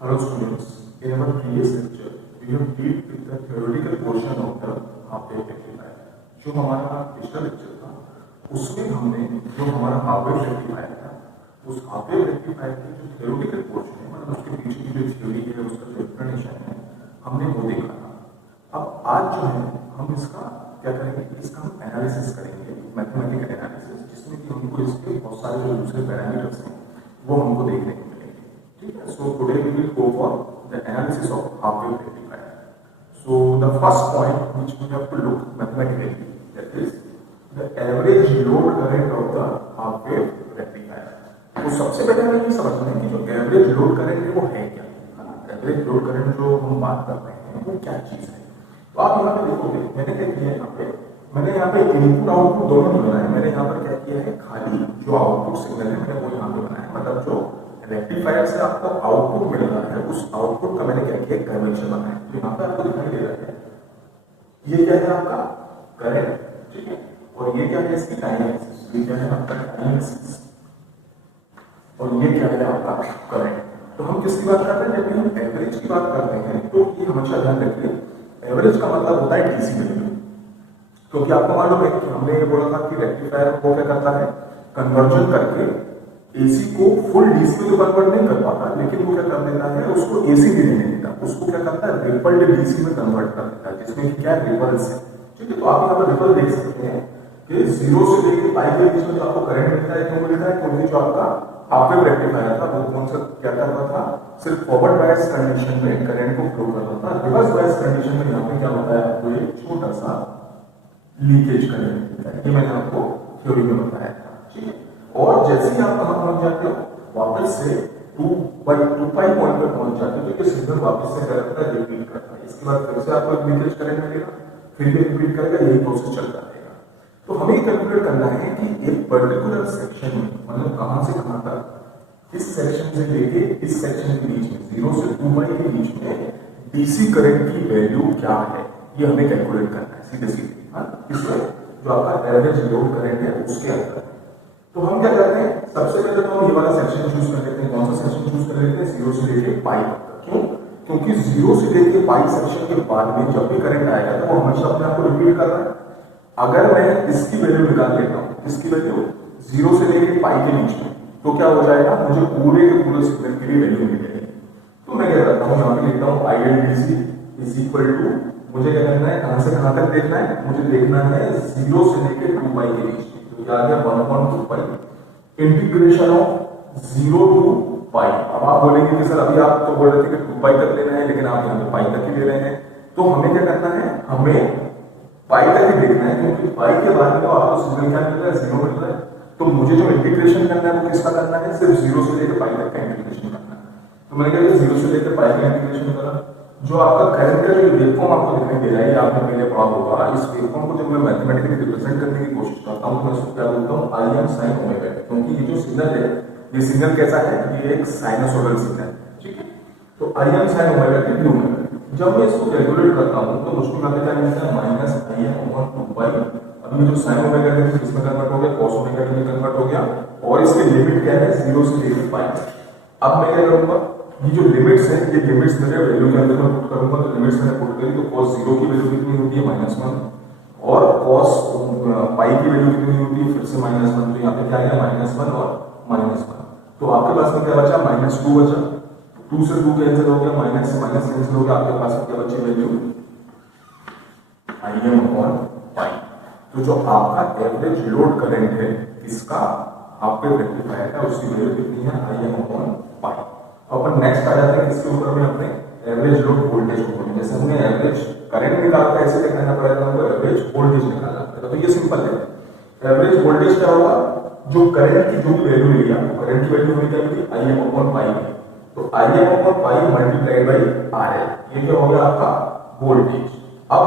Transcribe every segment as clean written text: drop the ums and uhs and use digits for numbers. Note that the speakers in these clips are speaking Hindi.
Hello students, in our previous lecture, we have dealt with the theoretical portion of the half-wave rectifier. जो हमारा पिछला लेक्चर था, उसमें हमने जो हमारा हाफ-वेव रेक्टिफायर था, उस हाफ-वेव रेक्टिफायर की जो theoretical portion है, मतलब उसके पीछे की जो थ्योरी है, उसका जो एक्सप्लेनेशन है, हमने वो देखा था। अब आज जो है, हम इसका क्या करेंगे? इसका हम एनालिसिस करेंगे, मैथमेटिकल एनालिसिस, जिसमें कि हमको इसके बहुत सारे जो दूसरे पैरामीटर्स हैं, वो हमको देखने को मिलेंगे। ठीक है? So today we will go for the analysis of half-wave rectifier. So the first point which we have to look mathematically, that is the average load current of the half-wave rectifier. तो सबसे पहले हमें ये समझना है कि जो एवरेज लोड करंट है वो है क्या? एवरेज लोड करंट जो हम बात कर रहे हैं वो क्या चीज है? तो आप यहाँ पे देखोगे, मैंने क्या किया है मैंने यहाँ पे इनपुट आउटपुट दोनों नहीं बनाया। मैंने यहाँ पर क्या किया है, खाली जो आउटपुट सिग्नल है मैंने वो यहाँ पे बनाया। मतलब जो रेक्टिफायर से आपको आउटपुट मिल रहा है उस आउटपुट का मैंने क्या किया, कन्वेंशन बनाया। तो यहाँ पे आपको दिखाई दे रहा है ये क्या है आपका करंट, ठीक है, और ये क्या है इसकी टाइम एक्सिस, ये क्या है आपका टाइम एक्सिस, और ये क्या है आपका करंट। तो हम किसकी बात करते हैं? जब हम एवरेज की बात करते हैं तो ये हमेशा ध्यान रखिए, एवरेज का मतलब होता है डीसी वैल्यू। क्योंकि आपको मालूम है कि हमने ये बोला था कि रेक्टिफायर को क्या करता है, कन्वर्जन करके एसी को फुल डीसी में तो कन्वर्ट नहीं कर पाता, लेकिन वो क्या कर देता है, उसको एसी भी नहीं देता, उसको क्या करता है, रिपल्ड डीसी में कन्वर्ट कर देता है, जिसमें कि क्या रिपल्स है। ठीक है, तो आप यहाँ पर रिपल देख सकते हैं कि 0 से लेकर पाई के बीच में जो आपको करंट मिलता है, क्यों मिलता है? क्योंकि जो आपका हाफ-वेव रेक्टिफायर था वो कौन सा क्या करता था, सिर्फ फॉरवर्ड बायस कंडीशन में करंट को फ्लो करता था। रिवर्स बायस कंडीशन में यहाँ पे क्या होता है, आपको एक छोटा सा लीकेज करंट मिलता है। ये मैंने आपको थ्योरी में बताया था। ठीक है, और जैसे ही आप कहां पहुंच जाते हो, वापस से 2 पाई पॉइंट पर पहुंच जाते हो, तो ये सिग्नल वापस से क्या करता है, रिपीट करता है। इसके बाद फिर से आपको एक लीकेज करंट मिलेगा, फिर भी रिपीट करेगा, यही प्रोसेस चलता रहेगा। तो हमें कैलकुलेट करना है कि एक पर्टिकुलर सेक्शन में, मतलब कहां से कहां तक, इस सेक्शन से लेके इस सेक्शन के बीच में 0 से 2 पाई के बीच में डीसी करंट की वैल्यू क्या है, ये हमें कैलकुलेट करना है सीधे सीधे। इसमें जो आपका एवरेज लोड करंट है उसके अंदर। तो हम क्या करते हैं, सबसे पहले तो हम ये वाला सेक्शन चूज कर लेते हैं। कौन सा सेक्शन चूज कर लेते हैं? 0 से लेके पाई तक। क्यों? क्योंकि 0 से लेके पाई सेक्शन के बाद में जब भी करंट आएगा तो वो हमेशा अपने आप को रिपीट कर रहा है। अगर मैं इसकी वैल्यू निकाल लेता हूँ, इसकी वैल्यू 0 से लेके पाई के बीच में, तो क्या हो जाएगा, मुझे पूरे के पूरे सिग्नल के लिए वैल्यू मिल जाएगी। तो मैं क्या करता हूँ, यहाँ पे लिखता हूँ ILDC इज इक्वल टू, मुझे क्या करना है, कहां से कहां तक देखना है, मुझे देखना है 0 से लेके 2 पाई के बीच। तो क्या आ गया, 1/2 पाई इंटीग्रेशन ऑफ 0 टू पाई। अब आप बोलेंगे कि सर अभी आप तो बोल रहे थे कि 2 पाई तक लेना है, लेकिन आप यहाँ पे पाई तक ही ले रहे हैं। तो हमें क्या करना है, हमें पाई तक ही देखना है, क्योंकि पाई के बाद में तो आपको सिग्नल क्या मिल रहा है, 0 मिल रहा है। तो मुझे जो इंटीग्रेशन करना है वो किसका करना है, सिर्फ 0 से लेकर पाई तक का इंटीग्रेशन करना है। तो मैंने क्या किया, 0 से लेकर पाई का इंटीग्रेशन करा। जो आपका करंट का जो वेवफॉर्म आपको दिखाई दे रहा है, आपने पहले पढ़ा होगा। इस वेवफॉर्म को जब मैं मैथमेटिकली रिप्रेजेंट करने की कोशिश करता हूं तो मैं इसको क्या बोलता हूं, Im sin ओमेगा। क्योंकि ये जो सिग्नल है, ये सिग्नल कैसा है, ये एक साइनसोइडल सिग्नल है। ठीक है, तो Im sin ओमेगा के ब्लू में जब मैं इसको कैलकुलेट करता हूं तो मुझको यहाँ पे क्या मिलता है, -Im/2 पाई। अब ये जो sin ओमेगा है किसमें कन्वर्ट हो गया, cos ओमेगा में कन्वर्ट हो गया, और इसकी लिमिट क्या है, 0 से लेकर पाई। अब मैं क्या करूंगा, ये जो लिमिट्स है, ये लिमिट्स मेरे वैल्यू के अंदर मैं पुट करूंगा। तो लिमिट्स मैंने पुट करी तो cos 0 की वैल्यू कितनी होती है, -1, और cos पाई की वैल्यू कितनी होती है, फिर से -1। तो यहाँ पे क्या आएगा, -1 और -1। तो आपके पास में क्या बचा, -2 बचा। 2 से 2 कैंसिल हो गया, माइनस से माइनस कैंसिल हो गया, आपके पास में क्या बची वैल्यू, Im/पाई। तो जो आपका एवरेज लोड करंट है इसका आपके रेक्टिफायर का, उसकी वैल्यू कितनी है, Im/पाई। अपन नेक्स्ट आ जाते हैं इसके ऊपर में, अपने एवरेज लोड वोल्टेज को। जैसे हमने एवरेज करंट निकाला था, ऐसे देखना पड़ेगा हमको एवरेज वोल्टेज निकालना पड़ेगा। तो ये सिंपल है, एवरेज वोल्टेज क्या होगा, जो करंट की जो भी वैल्यू मिली आपको, करंट की वैल्यू हुई क्या मिली, Im/पाई। तो Im/पाई मल्टीप्लाइड बाई RL, ये क्या हो गया आपका वोल्टेज। अब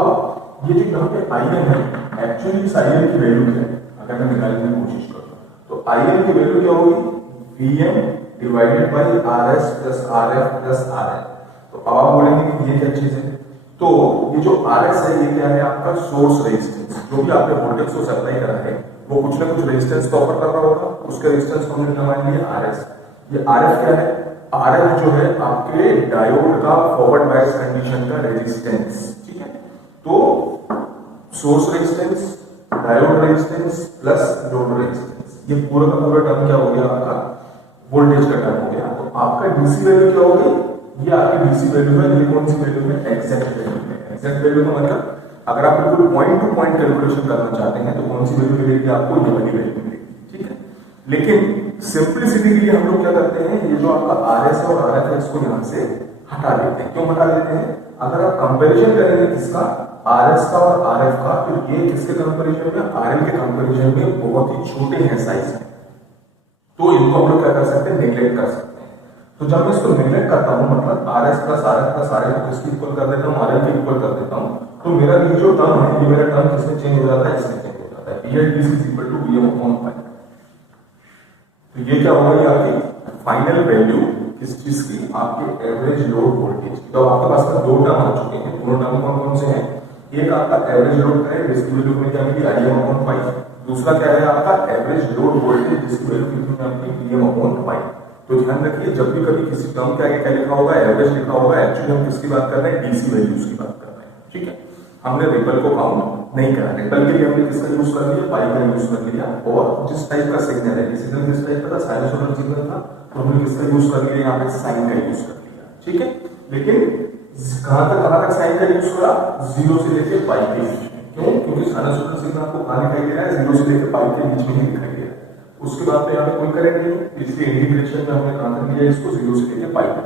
ये जो यहाँ पे Im है, एक्चुअली इस IL की वैल्यू क्या है, अगर मैं निकालने की कोशिश करूँ तो IL की वैल्यू क्या होगी, Vm divided by RS plus RF plus RL। तो अब आप बोलेंगे कि ये क्या चीज है, तो ये जो RS है ये क्या है, आपका सोर्स रेजिस्टेंस। जो भी आपने वोल्टेज सोर्स अप्लाई करा है वो कुछ ना कुछ रेजिस्टेंस तो ऑफर कर रहा होगा, उसके रेजिस्टेंस को हमने क्या मान लिया, RS। ये RF क्या है, RF जो है आपके डायोड का फॉरवर्ड बायस कंडीशन का रेजिस्टेंस, ठीक है। तो source resistance, diode resistance plus load resistance, ये पूरा का पूरा टर्म क्या हो गया आपका वोल्टेज का टर्म हो गया। तो आपका डीसी वैल्यू क्या होगी, ये आपकी डीसी वैल्यू है, ये कौन सी वैल्यू है, एग्जैक्ट वैल्यू है। एग्जैक्ट वैल्यू का मतलब अगर आप बिल्कुल पॉइंट टू पॉइंट कैलकुलेशन करना चाहते हैं तो कौन सी वैल्यू मिलेगी आपको, ये वाली वैल्यू मिलेगी, ठीक है। लेकिन सिंपलिसिटी के लिए हम लोग क्या करते हैं, ये जो आपका आरएस है और आरएफ है इसको यहां से हटा देते हैं। क्यों हटा देते हैं, अगर आप कंपैरिजन करेंगे किसका, आरएस का और आरएफ का, तो ये किसके कंपैरिजन में, आरएल के कंपैरिजन में बहुत ही छोटे हैं साइज में, तो इनको हम लोग क्या कर सकते हैं, नेग्लेक्ट कर सकते हैं। तो जब मैं इसको नेग्लेक्ट करता हूं, मतलब RS plus RF plus RL को किसकी इक्वल कर देता हूं, आरएल के इक्वल कर देता हूं, तो मेरा ये जो टर्म है, ये मेरा टर्म किसमें चेंज हो जाता है, इसमें चेंज हो जाता है। PLDC is equal to Vm upon pi. तो ये क्या होगा, ये आपकी फाइनल वैल्यू किस चीज की, आपके एवरेज लोड वोल्टेज। तो आपके पास में दो टर्म आ चुके हैं, दोनों टर्म कौन कौन से हैं, एक आपका एवरेज लोड का है जिसकी वैल्यू में क्या मिली, Im अपॉन पाई। दूसरा क्या है आपका एवरेज लोड वोल्टेज जिसकी वैल्यू कितनी आपकी, Vm अपॉन पाई। तो ध्यान रखिए, जब भी कभी किसी टर्म के आगे क्या लिखा होगा, एवरेज लिखा होगा, एक्चुअली हम किसकी बात कर रहे हैं, डीसी वैल्यूज की बात कर रहे हैं, ठीक है। हमने रिपल को काउंट नहीं करा, रिपल के लिए हमने किसका यूज कर लिया, पाई का यूज कर लिया। और जिस टाइप का सिग्नल है, सिग्नल किस टाइप का था, साइनसोइडल सिग्नल था, तो हमने किसका यूज कर लिया, यहाँ पे साइन का यूज कर लिया, ठीक है। लेकिन कहां तक साइन का यूज करा, 0 से लेकर पाई के बीच में। क्यों, क्योंकि साइनसोइडल सिग्नल आपको कहां दिखाई दे रहा है, 0 से लेकर पाई के बीच में ही दिखाई दे रहा है। उसके बाद तो यहाँ पे कोई करंट नहीं है, इसलिए इंटीग्रेशन में हमने कहां तक लिया इसको, 0 से लेकर पाई तक,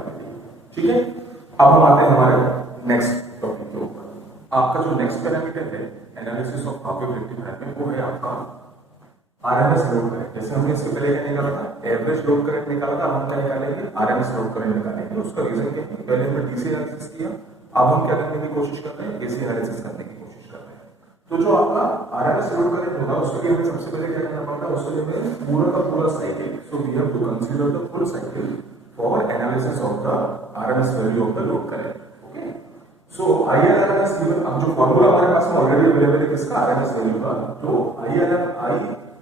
ठीक है। अब हम आते हैं हमारे नेक्स्ट टॉपिक के ऊपर। आपका जो नेक्स्ट पैरामीटर है analysis of half wave rectifier में, वो है आपका आरएमएस लोड करंट। जैसे हमने इसके पहले क्या निकाला था, एवरेज लोड करंट निकाला था, हम क्या निकालेंगे, आरएमएस लोड करंट निकालेंगे। उसका रीजन क्या है, पहले हमने डीसी एनालिसिस किया, अब हम क्या करने की कोशिश कर रहे हैं, एसी एनालिसिस करने की कोशिश कर रहे हैं। तो जो आपका आरएमएस लोड करंट होगा, उसके लिए हमें सबसे पहले क्या करना पड़ता है, उसके लिए हमें पूरा का पूरा cycle, so we have to consider the full cycle for analysis of the RMS value of the load current. Okay, so IRMS given, अब जो फॉर्मूला हमारे पास में ऑलरेडी अवेलेबल है किसका, आरएमएस वैल्यू का, तो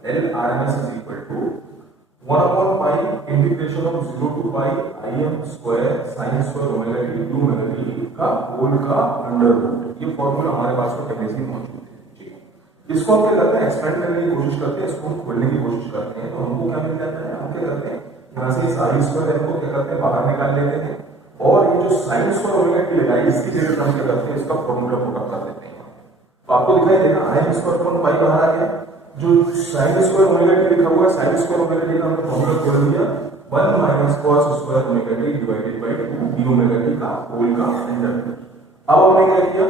ILRMS is equal to 1 upon pi integration of 0 to pi Im square sine square omega t to omega t का होल का अंडर रूट। ये फॉर्मूला हमारे पास में पहले से ही मौजूद है, ठीक है। इसको हम क्या करते हैं, एक्सपेंड करने की कोशिश करते हैं, इसको हम खोलने की कोशिश करते हैं, तो हमको क्या मिल जाता है, हम क्या करते हैं, यहाँ से इस I स्क्वायर को क्या करते हैं, बाहर निकाल लेते हैं, और ये जो साइन स्क्वायर ओमेगा टी लगाई, इसकी जगह हम क्या करते हैं, इसका फॉर्मूला पुट अप कर देते हैं। तो आपको दिखाई देगा Im स्क्वायर अपॉन पाई बाहर आ गया, जो साइन स्क्वायर ओमेगा टी लिखा हुआ है, साइन स्क्वायर ओमेगा टी का हमने फॉर्मूला खोल दिया, 1 minus cos square omega T divided by 2 d omega t का होल का अंडर रूट। अब हमने क्या किया,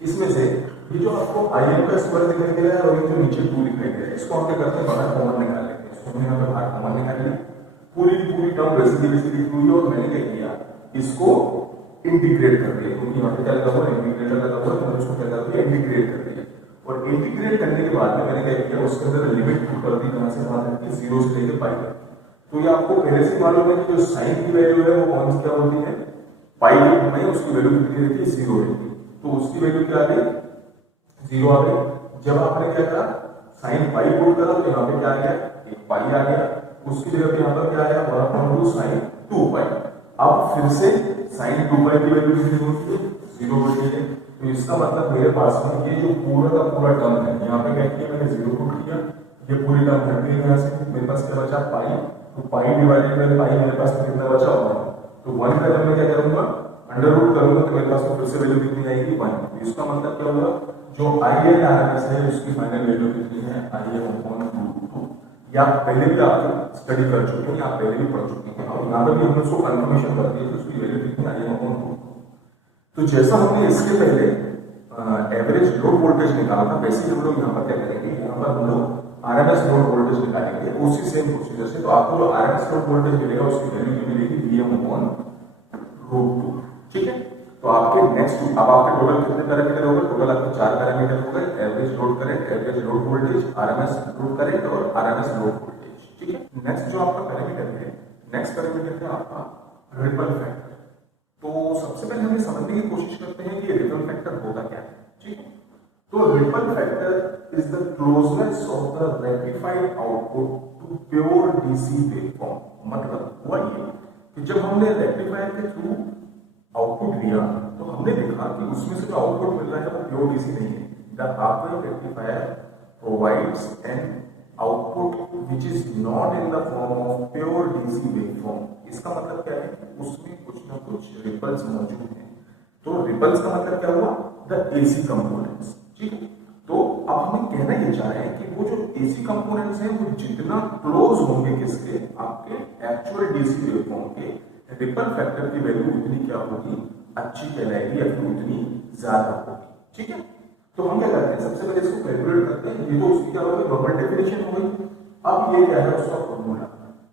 इसमें से ये जो आपको Im का स्क्वायर दिखाई दे रहा है और ये जो नीचे 2 दिखाई दे रहा है, इसको हम क्या करते हैं, बाहर कॉमन निकाल लेते हैं। इसको हमने यहाँ पे बाहर कॉमन निकाल लिया, पूरी की पूरी टर्म वैसे लिखी हुई है, और मैंने क्या किया, इसको इंटीग्रेट कर दिया, क्योंकि यहाँ पे क्या लगा हुआ है, इंटीग्रेटर लगा हुआ है, तो मैंने उसको क्या कर दिया, इंटीग्रेट कर दिया। और इंटीग्रेट करने के बाद में मैंने क्या किया, उसके अंदर लिमिट पुट कर दी, कहां से कहां तक, 0 से लेकर पाई तक। तो ये आपको पहले से मालूम है कि जो साइन की वैल्यू है वो कौन सी क्या होती है, पाई में उसकी वैल्यू कितनी रहती है, 0 रहती है। तो उसकी वैल्यू क्या आ गई, 0 आ गई। जब आपने क्या करा, साइन पाई पुट करा, तो यहाँ पे क्या आ गया, एक पाई आ गया, उसकी जगह पे यहाँ पर क्या आया, 1/2 साइन 2 पाई। अब फिर से साइन 2 पाई की वैल्यू कितनी होती है, 0 होती है। तो इसका मतलब मेरे पास में ये जो पूरा का पूरा टर्म है, यहाँ पे क्या किया मैंने, 0 पुट किया, ये पूरी टर्म हट गई यहाँ से, मेरे पास क्या बचा, पाई। तो पाई डिवाइडेड बाय पाई मेरे पास में कितना बचा, 1। तो 1 का जब मैं क्या करूंगा, अंडर रूट करूंगा, तो मेरे पास में फिर से वैल्यू कितनी आएगी, 1। तो इसका मतलब क्या हुआ, जो ILRMS है उसकी फाइनल वैल्यू कितनी है, Im अपॉन 2। या आप पहले भी आप स्टडी कर चुके हैं, आप पहले भी पढ़ चुके हैं, और यहाँ पर भी हमने उसको कंफर्मेशन कर दिया कि उसकी वैल्यू कितनी है, Im अपॉन 2। तो जैसा हमने इसके पहले एवरेज लोड वोल्टेज निकाला था, वैसे ही हम लोग यहाँ पर क्या करेंगे, यहाँ पर हम लोग आरएमएस लोड वोल्टेज निकालेंगे उसी सेम प्रोसीजर से। तो आपको जो आरएमएस लोड वोल्टेज मिलेगा उसकी वैल्यू जो मिलेगी, Vm अपॉन रूट 2, ठीक है। तो आपके नेक्स्ट, अब आपके टोटल कितने पैरामीटर हो गए, टोटल आपके 4 पैरामीटर हो गए, average load current, average load voltage, RMS load current और आरएमएस लोड वोल्टेज, ठीक है। नेक्स्ट जो आपका पैरामीटर है, नेक्स्ट पैरामीटर है आपका रिपल फैक्टर। तो सबसे पहले हम ये समझने की कोशिश करते हैं कि रिपल फैक्टर होता क्या है, ठीक है। तो ripple factor is the closeness of the rectified output to pure DC waveform. मतलब हुआ ये कि जब हमने रेक्टिफायर के थ्रू आउटपुट दिया तो हमने देखा कि उसमें से जो आउटपुट मिल रहा है वो प्योर डीसी नहीं है। The half wave rectifier provides an output which is not in the form of pure DC waveform. इसका मतलब क्या है कि उसमें कुछ ना कुछ रिपल्स मौजूद हैं। तो रिपल्स का मतलब क्या हुआ? The AC components. ठीक है, तो अब हमें कहना ये चाह रहे हैं कि वो जो एसी कंपोनेंट्स हैं वो जितना क्लोज होंगे किसके, आपके एक्चुअल डीसी वेवफॉर्म के, रिपल फैक्टर की वैल्यू उतनी क्या होगी, अच्छी कहलाएगी या फिर उतनी ज्यादा होगी। ठीक है, तो हम क्या करते हैं, सबसे पहले इसको कैलकुलेट करते हैं। ये तो उसकी क्या होगी, नॉर्मल डेफिनेशन हो गई। अब ये क्या है उसका फॉर्मूला।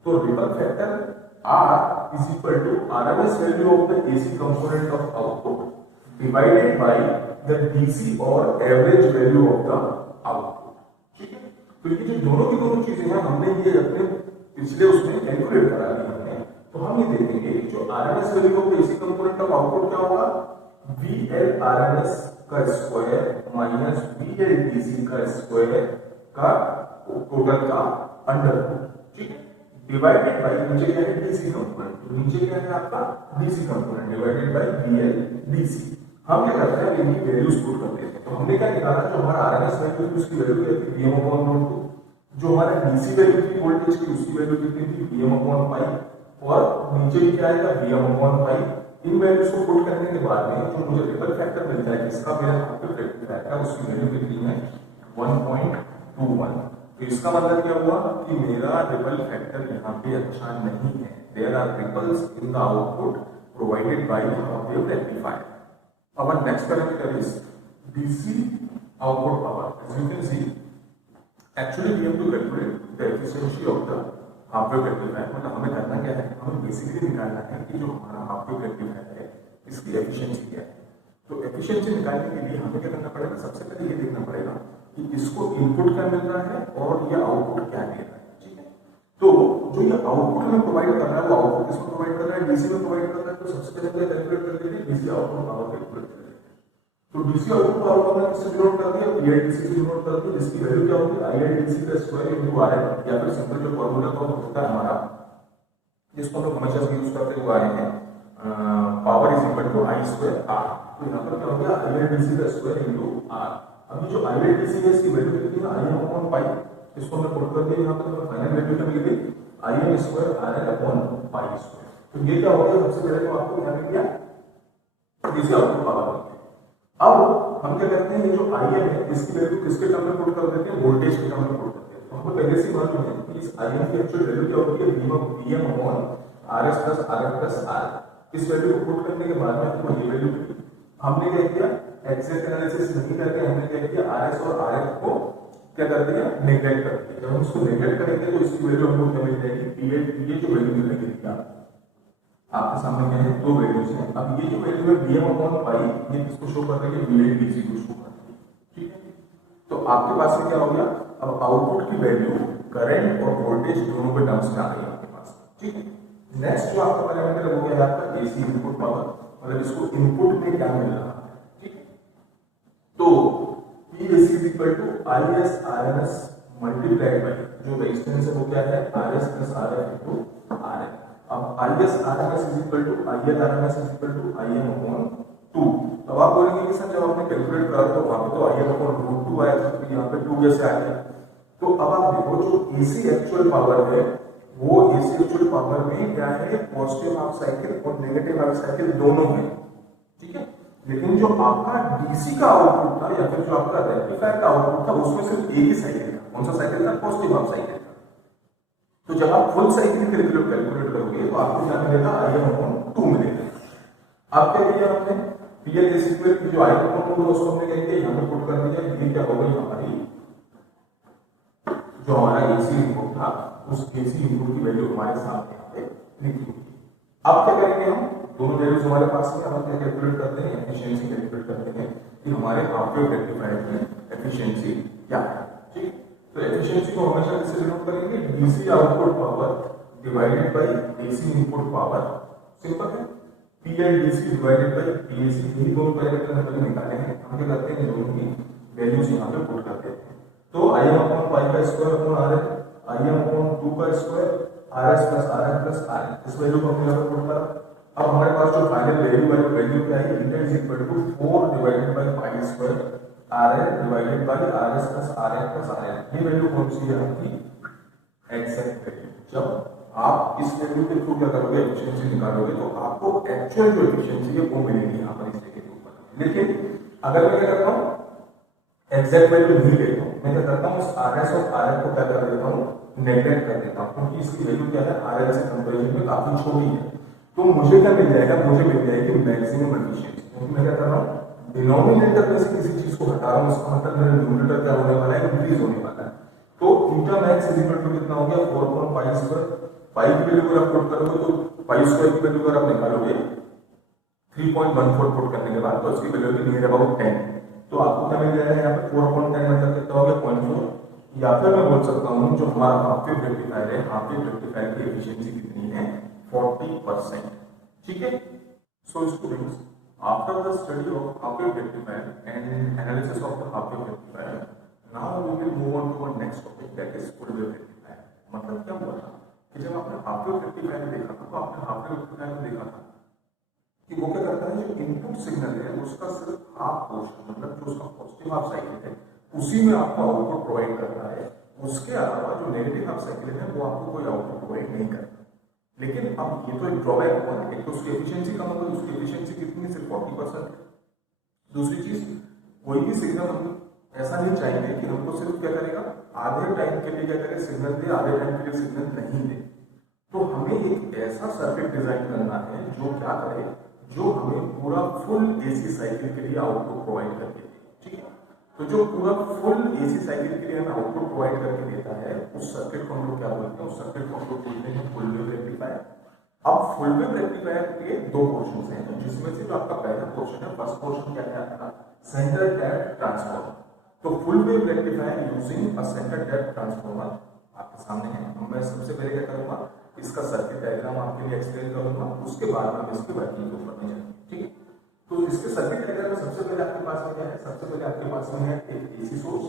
तो ripple factor R is equal to RMS value of the AC component of output divided by the DC or average value of the output। ठीक है, तो ये जो दोनों की दोनों चीजें हैं हमने ये अपने पिछले उसमें कैलकुलेट करा ली हमने। तो हम ये देखेंगे जो RMS value of AC component of output क्या होगा, VL RMS का स्क्वायर माइनस VL DC का स्क्वायर का टोटल का अंडर। ठीक है, डिवाइडेड बाय नीचे क्या है डीसी कंपोनेंट, तो नीचे क्या है आपका DC component divided by VL DC। हम क्या करते हैं, इनकी वैल्यूज पुट करते हैं। तो हमने क्या निकाला, जो हमारा RMS वैल्यू थी उसकी वैल्यू क्या थी Vm/√2, जो हमारा डीसी वैल्यू थी वोल्टेज की उसकी वैल्यू कितनी थी Vm/π, और नीचे भी क्या आएगा Vm/π। इन वैल्यूज को पुट करने के बाद में जो मुझे रिपल फैक्टर मिलता है जिसका मेरा आउटपुट रेक्टिफायर है उसकी वैल्यू कितनी है 1.21। तो इसका मतलब क्या हुआ कि मेरा रिपल फैक्टर यहाँ पे अच्छा नहीं है। There are ripples in the output provided by the half wave rectifier. Our next parameter is DC output power. As you can see, actually we have to calculate the efficiency of the half wave rectifier। मतलब हमें करना क्या है, हमें बेसिकली निकालना है कि जो हमारा हाफ वेव रेक्टिफायर है इसकी एफिशिएंसी क्या है। तो एफिशिएंसी निकालने के लिए हमें क्या करना पड़ेगा, सबसे पहले ये देखना पड़ेगा कि इसको इनपुट क्या मिल रहा है और ये आउटपुट क्या दे रहा है। ठीक है, तो जो ये आउटपुट हमें प्रोवाइड कर रहा है वो आउटपुट किसमें प्रोवाइड कर रहा है, डीसी में प्रोवाइड कर रहा है। तो सबसे पहले कैलकुलेट कर लेते हैं डीसी आउटपुट पावर कैलकुलेट कर लेते हैं। तो डीसी आउटपुट पावर को हमने किससे डिनोट कर दिया, पीआईडीसी से डिनोट कर दिया, जिसकी वैल्यू क्या होगी आईआईडीसी का स्क्वायर इनटू आरएन, या फिर सिंपल जो फार्मूला का होता है हमारा जिसको हम लोग हमेशा से यूज करते हुए आए हैं, power is equal to I square R. तो यहाँ पर क्या हो गया आईआईडीसी का स्क्वायर इनटू आर। अभी जो आईआईडीसी है इसकी वैल्यू कितनी है Im/π, इसको हमने पुट कर दिया यहाँ पर, तो फाइनल वैल्यू क्या मिल गई Im स्क्वायर RL/π स्क्वायर। तो ये क्या हो गया, सबसे पहले तो आपको यहाँ मिल गया डीसी आउटपुट पावर। अब हम क्या करते हैं, ये जो Im है इसकी वैल्यू किसके टर्म में पुट कर देते हैं, वोल्टेज के टर्म में पुट करते हैं। तो हमें पहले से मालूम है कि इस Im की एक्चुअल वैल्यू क्या होती है Vm/Rs + Rf + R। इस वैल्यू को पुट करने के बाद में हमको ये वैल्यू मिली। हमने क्या किया, एग्जैक्ट एनालिसिस नहीं करके हमने क्या किया Rs और Rf को क्या कर दिया, नेगलेक्ट कर दिया। जब हम इसको नेगलेक्ट करेंगे तो इसकी वैल्यू हमको क्या मिल जाएगी, ये जो वैल्यू मिल रही है आपके सामने क्या है, दो वैल्यूज हैं। अब ये जो वैल्यू है Vm/π ये किसको शो कर रही है, VLDC को शो कर रही है। ठीक है, तो आपके पास में क्या हो गया, अब आउटपुट की वैल्यू करंट और वोल्टेज दोनों के टर्म्स में आ गई आपके पास। ठीक है, नेक्स्ट जो आपका पैरामीटर हो गया आपका एसी इनपुट पावर, मतलब इसको इनपुट में क्या मिल रहा है। ठीक है, तो PAC is equal to IS RMS multiplied by जो रेजिस्टेंस है वो क्या है RS + RF into RN। अब IS RMS is equal to IL RMS is equal to Im/2। तो आप बोलेंगे कि सर जब आपने कैलकुलेट करा तो वहां पे तो Im/√2 आया था, तो यहाँ पे 2 कैसे आ गया। तो अब आप देखो जो AC एक्चुअल पावर है वो AC एक्चुअल पावर में क्या है, पॉजिटिव हाफ साइकिल और नेगेटिव हाफ साइकिल दोनों है। ठीक है, लेकिन जो आपका डीसी का आउटपुट था या फिर जो आपका रेक्टिफायर का आउटपुट था उसमें सिर्फ एक ही साइकिल था। कौन सा साइकिल था, पॉजिटिव हाफ साइकिल था। तो जब आप फुल साइकिल कैलकुलेट करोगे तो आपको क्या मिलेगा Im/2 मिलेगा। अब क्या किया हमने, PLAC की जो Im/2 उसको हमने क्या किया यहाँ पे पुट कर दिया। ये क्या हो गई हमारी जो हमारा AC इनपुट था उस AC इनपुट की वैल्यू हमारे सामने यहाँ पे लिखी हुई। अब क्या करेंगे, हम दोनों वैल्यूज हमारे पास में, हम क्या कैलकुलेट करते हैं, एफिशिएंसी कैलकुलेट करते हैं कि हमारे हाफ वेव रेक्टिफायर में एफिशिएंसी क्या है। ठीक, तो एफिशिएंसी को हमेशा किससे डिनोट करेंगे, DC output power divided by DC input power. Simple है, PLDC डिवाइडेड बाय PAC। यही दोनों पैरामीटर हमने निकाले हैं। हम क्या करते हैं, दोनों की वैल्यूज यहाँ पे पुट कर देते हैं। तो Im/π का स्क्वायर अपॉन RL, Im/2 का square R S plus R N plus R N, इस वैल्यू को हमने यहाँ पर पुट करा। अब हमारे पास जो फाइनल वैल्यू क्या है, inter is equal to 4 divided by pi square R N divided by R S plus R N plus R N. ये वैल्यू कौन सी है आपकी, एग्जैक्ट वैल्यू। जब आप इस वैल्यू के थ्रू क्या करोगे, एफिशिएंसी निकालोगे, तो आपको एक्चुअल जो एफिशिएंसी है वो मिलेगी यहाँ पर इस जगह के ऊपर। लेकिन अगर मैं क्या करता हूँ, एग्जैक्ट वैल्यू नहीं लेता हूँ, मैं क्या करता हूँ, उस आर एस और आर एन को क्या कर देता हूँ, नेगलेक्ट कर देता हूँ, क्योंकि इसकी वैल्यू क्या है, आर एन से कंपेरिजन में काफी छोटी है। तो मुझे क्या मिल जाएगा, मुझे मिल जाएगी मैक्सिमम एफिशिएंसी। क्योंकि मैं क्या कर रहा हूँ, डिनोमिनेटर में से किसी चीज को हटा रहा हूँ, उसका मतलब मेरा न्यूमरेटर क्या होने वाला है, इंक्रीज होने वाला है। तो theta max is equal to कितना हो गया, 4 पाई स्क्वायर। पाई की वैल्यू अगर आप पुट करोगे तो पाई स्क्वायर की वैल्यू अगर आप निकालोगे 3.14 पुट करने के बाद, तो इसकी वैल्यू भी नियर अबाउट 10। तो आपको क्या मिल जाएगा यहाँ पे 4/10 मतलब कितना हो गया, 0.4। या फिर मैं बोल सकता हूँ जो हमारा हाफ वेव रेक्टिफायर है, हाफ वेव रेक्टिफायर की एफिशिएंसी कितनी है, 40%। ठीक है। So students, after the study of half wave rectifier and analysis of the half wave rectifier, now we will move on to our next topic, that is full wave rectifier. मतलब क्या हुआ था कि जब आपने हाफ वेव रेक्टिफायर देखा था, तो आपने हाफ वेव रेक्टिफायर में देखा था कि वो क्या करता है, जो इनपुट सिग्नल है उसका सिर्फ हाफ पोर्शन, मतलब जो उसका पॉजिटिव हाफ साइकिल है उसी में आपको आउटपुट प्रोवाइड करता है। उसके अलावा जो नेगेटिव हाफ साइकिल है वो आपको कोई आउटपुट प्रोवाइड नहीं करता। लेकिन अब ये तो एक ड्रॉबैक हुआ, एक तो उसकी एफिशिएंसी कम हो गई, उसकी एफिशिएंसी कितनी है, सिर्फ 40%। दूसरी चीज, कोई भी सिग्नल हम ऐसा नहीं चाहेंगे कि हमको सिर्फ क्या करेगा, आधे टाइम के लिए क्या करे, सिग्नल दे, आधे टाइम के लिए सिग्नल नहीं दे। तो हमें एक ऐसा सर्किट डिजाइन करना है जो क्या करे, जो हमें पूरा फुल एसी साइकिल के लिए आउटपुट प्रोवाइड करके दे। ठीक है। तो जो पूरा फुल एसी साइकिल के लिए हमें आउटपुट प्रोवाइड करके देता है, उस सर्किट को हम लोग क्या बोलते हैं, उस सर्किट को हम लोग बोलते हैं फुल वेव रेक्टिफायर। अब फुल वेव रेक्टिफायर के दो पोर्शन हैं, जिसमें से जो आपका पहला पोर्शन है, फर्स्ट पोर्शन क्या है आपका, सेंटर टैप ट्रांसफॉर्मर। तो full wave rectifier using a centre tap transformer आपके सामने है। मैं सबसे पहले क्या करूंगा, इसका सर्किट डायग्राम आपके लिए एक्सप्लेन करूंगा, उसके बाद हम इसके वर्किंग को पढ़ने जाएंगे। ठीक है। तो इसके सर्किट डायग्राम में सबसे पहले आपके पास में क्या है, सबसे पहले आपके पास में है एक एसी सोर्स।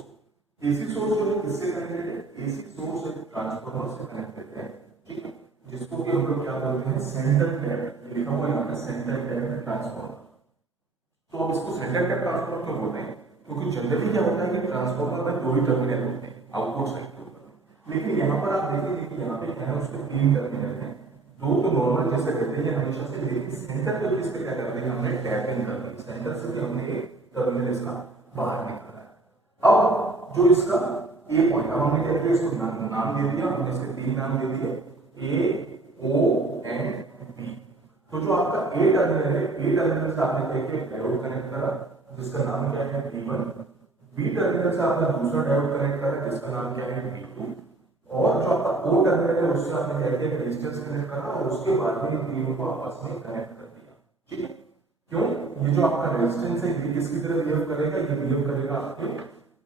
एसी सोर्स जो है किससे कनेक्टेड है, एसी सोर्स एक ट्रांसफार्मर से कनेक्टेड है। ठीक है। जिसको कि हम लोग क्या बोलते हैं, सेंटर टैप, लिखा हुआ है यहाँ पे सेंटर टैप ट्रांसफार्मर। तो अब इसको सेंटर टैप ट्रांसफार्मर क्यों बोलते हैं, क्योंकि जनरली क्या होता है कि ट्रांसफार्मर में दो ही टर्मिनल होते हैं आउटपुट साइड के ऊपर, लेकिन यहाँ पर आप देखिए कि यहाँ पे क्या है, उसमें 3 टर्मिनल हैं। दो तो नॉर्मल जैसे कहते हैं हमेशा से, लेकिन सेंटर पे इसके क्या करते हैं, हमने टैपिंग कर दी, सेंटर से भी हमने एक टर्मिनल इसका बाहर निकाला है। अब जो इसका ए पॉइंट, अब हमने क्या किया, इसको नाम दे दिया, हमने इसके 3 नाम दे दिए, ए, ओ एंड बी। तो जो आपका ए टर्मिनल है, ए टर्मिनल से आपने क्या किया, डायोड कनेक्ट करा, जिसका नाम क्या है, B1। बी टर्मिनल से आपने दूसरा डायोड कनेक्ट करा, जिसका नाम क्या है, B2। और जो आपका ओ टर्मिनल है, उससे आपने क्या किया, रेजिस्टेंस कनेक्ट करा, और उसके बाद में इन तीनों को आपस में कनेक्ट कर दिया। ठीक है। क्यों, ये जो आपका रेजिस्टेंस है ये किसकी तरह बिहेव करेगा, ये बिहेव करेगा आपके